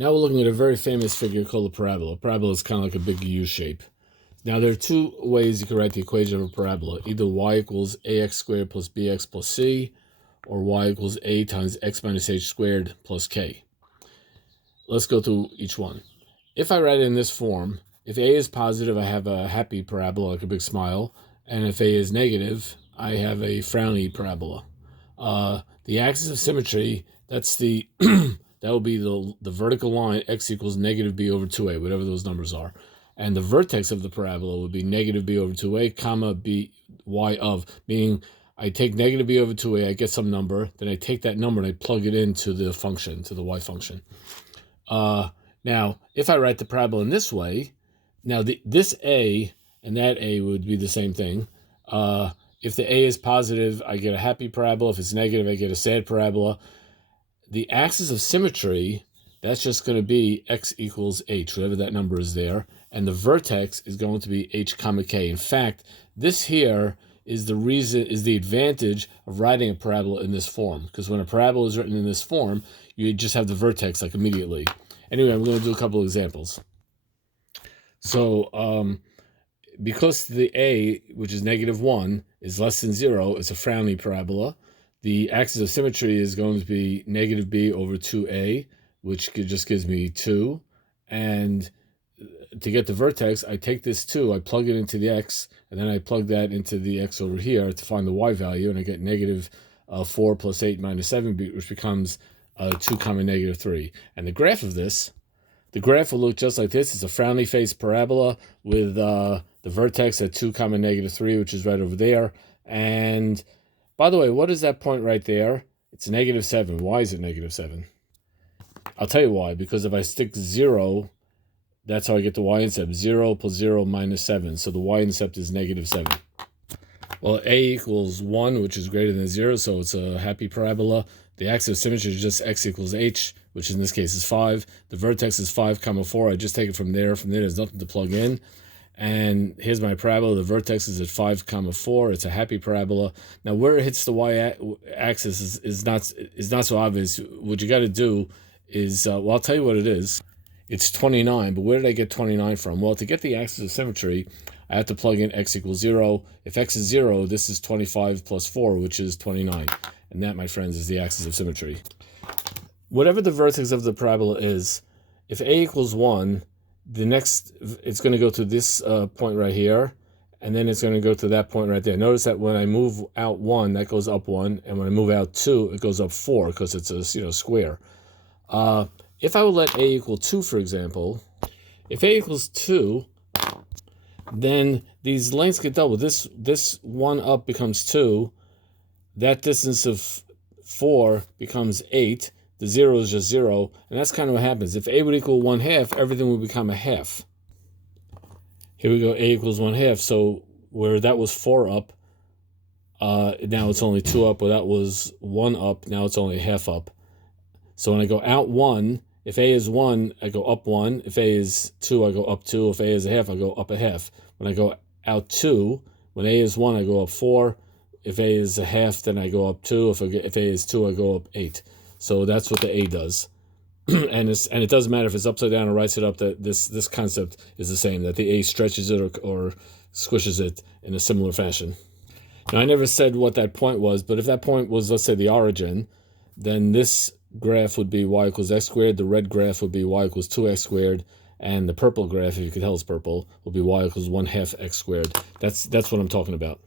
Now we're looking at a very famous figure called a parabola. A parabola is kind of like a big U shape. Now there are two ways you can write the equation of a parabola. Either y equals ax squared plus bx plus c, or y equals a times x minus h squared plus k. Let's go through each one. If I write it in this form, if a is positive, I have a happy parabola, like a big smile. And if a is negative, I have a frowny parabola. The axis of symmetry, that's the that will be the vertical line, x equals negative b over 2a, whatever those numbers are. And the vertex of the parabola would be negative b over 2a, comma b y of, meaning I take negative b over 2a, I get some number, then I take that number and I plug it into the function, to the y function. Now, if I write the parabola in this way, now this a and that a would be the same thing. If the a is positive, I get a happy parabola. If it's negative, I get a sad parabola. The axis of symmetry, that's just going to be x equals h, whatever that number is there. And the vertex is going to be h comma k. In fact, this here is the advantage of writing a parabola in this form. Because when a parabola is written in this form, you just have the vertex like immediately. Anyway, I'm going to do a couple of examples. So, because the a, which is negative 1, is less than 0, it's a frowny parabola. The axis of symmetry is going to be negative b over 2a, which just gives me 2. And to get the vertex, I take this 2, I plug it into the x, and then I plug that into the x over here to find the y value, and I get negative 4 plus 8 minus 7, which becomes 2 comma negative 3. And the graph of this, the graph will look just like this. It's a frowny face parabola with the vertex at 2 comma negative 3, which is right over there. And by the way, what is that point right there? It's negative 7. Why is it negative 7? I'll tell you why. Because if I stick 0, that's how I get the y-intercept. 0 plus 0 minus 7. So the y-intercept is negative 7. Well, a equals 1, which is greater than 0, so it's a happy parabola. The axis of symmetry is just x equals h, which in this case is 5. The vertex is 5 comma 4. I just take it from there. From there, there's nothing to plug in. And here's my parabola. The vertex is at 5 comma 4. It's a happy parabola. Now, where it hits the y-axis is not so obvious. What you got to do is, well, I'll tell you what it is. It's 29, but where did I get 29 from? Well, to get the axis of symmetry, I have to plug in x equals 0. If x is 0, this is 25 plus 4, which is 29. And that, my friends, is the axis of symmetry. Whatever the vertex of the parabola is, if a equals 1, the next, it's going to go to this point right here, and then it's going to go to that point right there. Notice that when I move out 1, that goes up 1, and when I move out 2, it goes up 4, because it's a square. If I would let a equal 2, for example, if a equals 2, then these lengths get doubled. This 1 up becomes 2. That distance of 4 becomes 8. The 0 is just 0. And that's kind of what happens. If a would equal 1/2, everything would become a half. Here we go, a equals 1/2. So where that was 4 up, now it's only 2 up. Where that was 1 up, now it's only a half up. So when I go out 1, if a is 1, I go up 1. If a is 2, I go up 2. If a is a half, I go up a half. When I go out 2, when a is 1, I go up 4. If a is a half, then I go up 2. If a is 2, I go up 8. So that's what the a does. and it doesn't matter if it's upside down or right side up, that this concept is the same, that the a stretches it or squishes it in a similar fashion. Now, I never said what that point was, but if that point was, let's say, the origin, then this graph would be y equals x squared, the red graph would be y equals 2x squared, and the purple graph, if you could tell it's purple, will be y equals 1/2 x squared. That's what I'm talking about.